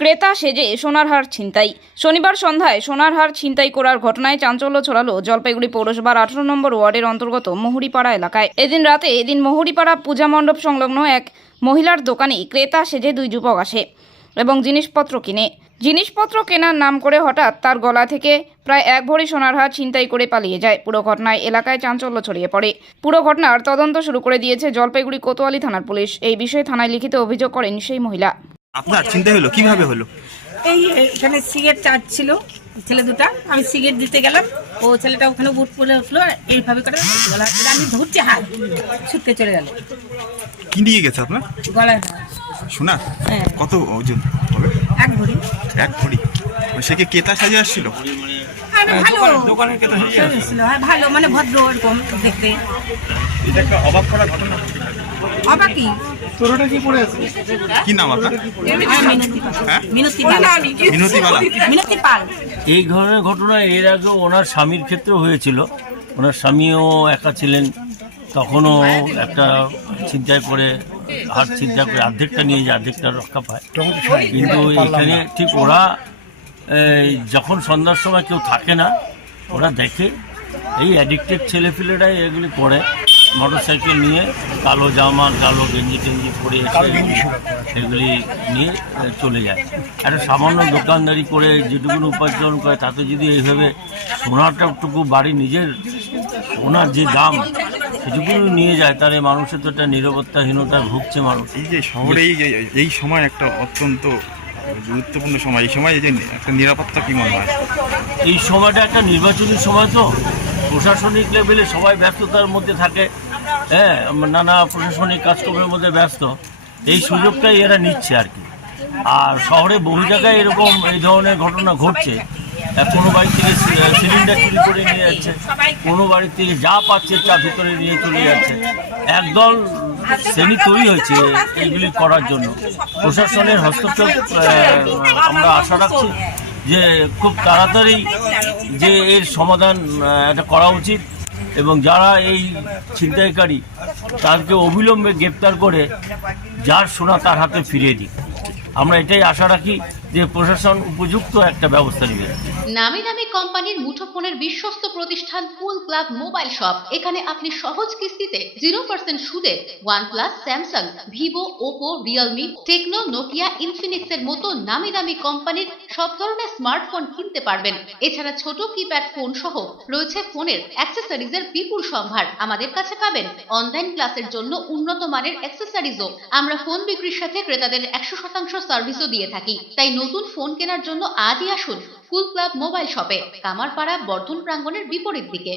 ক্রেতা সেজে সোনার হার ছিনতাই। শনিবার সন্ধ্যায় সোনার হার ছিনতাই করার ঘটনায় চাঞ্চল্য ছড়ালো জলপাইগুড়ি পৌরসভার আঠারো নম্বর ওয়ার্ডের অন্তর্গত মহুরিপাড়া এলাকায়। এদিন রাতে এদিন মহুরিপাড়া পূজা মণ্ডপ সংলগ্ন এক মহিলার দোকানে ক্রেতা সেজে দুই যুবক আসে এবং জিনিসপত্র কিনে। জিনিসপত্র কেনার নাম করে হঠাৎ তার গলা থেকে প্রায় এক ভরি সোনার হার ছিনতাই করে পালিয়ে যায়। পুরো ঘটনায় এলাকায় চাঞ্চল্য ছড়িয়ে পড়ে। পুরো ঘটনার তদন্ত শুরু করে দিয়েছে জলপাইগুড়ি কোতোয়ালি থানার পুলিশ। এই বিষয়ে থানায় লিখিত অভিযোগ করেন সেই মহিলা। আপনার চিন্তা হলো? কীভাবে হলো? এই এখানে সিগারেট চার্জ ছিল ছেলে দুটা। আমি সিগারেট দিতে গেলাম। ও ছেলেটা ওখানে বুট পড়ে উঠল এইভাবে করে গলা আমি ধরছি হাত ছুটতে চলে গেল। কি নিয়ে গেছে আপনার? গলায় শোনা হ্যাঁ। কত ওজন হবে? এক ভরি এক ভরি সে কি কেতা সাজে আসছিল? আর ভালো। দোকানের ছিল হ্যাঁ ভালো মানে ভদ্র এরকম দেখতে। এটা একটা অবাক করা ঘটনা। অবাকি কি? নাম আপনার? আর মিনতি পাল। হ্যাঁ? মিনতি পাল। মিনতি পাল। এই ধরনের ঘটনা এর আগেও ওনার স্বামীর ক্ষেত্রেও হয়েছিল। ওনার স্বামীও একা ছিলেন। তখনও একটা চিন্তায় করে হাত চিন্তা করে অর্ধেকটা নিয়ে যে অর্ধেকটা রক্ষা পায়। কিন্তু এখানে ঠিক ওরা যখন সন্ধ্যার সময় কেউ থাকে না ওরা দেখে। এই অ্যাডিক্টেড ছেলেপিলেরাই এগুলি করে। মোটর সাইকেল নিয়ে কালো জামা কালো গেঞ্জি টেঞ্জি পরে এসে এগুলি নিয়ে চলে যায়। একটা সামান্য দোকানদারি করে যেটুকুন উপার্জন করে তাতে যদি এইভাবে সোনাটাটুকু বাড়ি নিজের সোনার যে দাম সেটুকু নিয়ে যায় তাহলে মানুষের তো একটা নিরাপত্তাহীনতায় ভুগছে মানুষ। এই যে শহরে এই সময় একটা অত্যন্ত গুরুত্বপূর্ণ সময়, এই সময় এই যে একটা নিরাপত্তা কি মনে হয়? এই সময়টা একটা নির্বাচনী সময় তো। প্রশাসনিক লেভেলে সবাই ব্যস্ততার মধ্যে থাকে। হ্যাঁ নানা প্রশাসনিক কাজকর্মের মধ্যে ব্যস্ত। এই সুযোগটাই এরা নিচ্ছে আর কি। আর শহরে বহু জায়গায় এরকম এই ধরনের ঘটনা ঘটছে। কোনো বাড়ি থেকে সিলিন্ডার চুরি করে নিয়ে যাচ্ছে। কোনো বাড়ি থেকে যা পাচ্ছে তা ভিতরে নিয়ে চলে যাচ্ছে। একদল শ্রেণি তৈরি হয়েছে এইগুলি করার জন্য। প্রশাসনের হস্তক্ষেপ আমরা আশা রাখছি যে খুব তাড়াতাড়ি যে এর সমাধান এটা করা উচিত এবং যারা এই ছিনতাইকারী, তাদেরকে অবিলম্বে গ্রেপ্তার করে যার সোনা তার হাতে ফিরিয়ে দিক। আমরা এটাই আশা রাখি যে প্রশাসন উপযুক্ত একটা ব্যবস্থা নেবে। নামি দামি কোম্পানির মুঠোফোনের বিশ্বস্ত প্রতিষ্ঠান কুল ক্লাব মোবাইল শপ। এখানে আপনি সহজ কিস্তিতে জিরো পার্সেন্ট সুদে OnePlus, Samsung, Vivo, Oppo, Realme, Tecno, Nokia Infinix এর মতো নামি দামি কোম্পানির সব ধরনের স্মার্টফোন কিনতে পারবেন। এছাড়া ছোট কিপ্যাড ফোন সহ রয়েছে ফোনের অ্যাক্সেসরিজ এর বিপুল সম্ভার। আমাদের কাছে পাবেন অনলাইন ক্লাসের জন্য উন্নত মানের অ্যাক্সেসরিজও। আমরা ফোন বিক্রির সাথে ক্রেতাদের একশো শতাংশ সার্ভিসও দিয়ে থাকি। তাই নতুন ফোন কেনার জন্য আজই আসুন কুল ক্লাব মোবাইল শপে কামারপাড়া, বর্ধন প্রাঙ্গনের বিপরীত দিকে।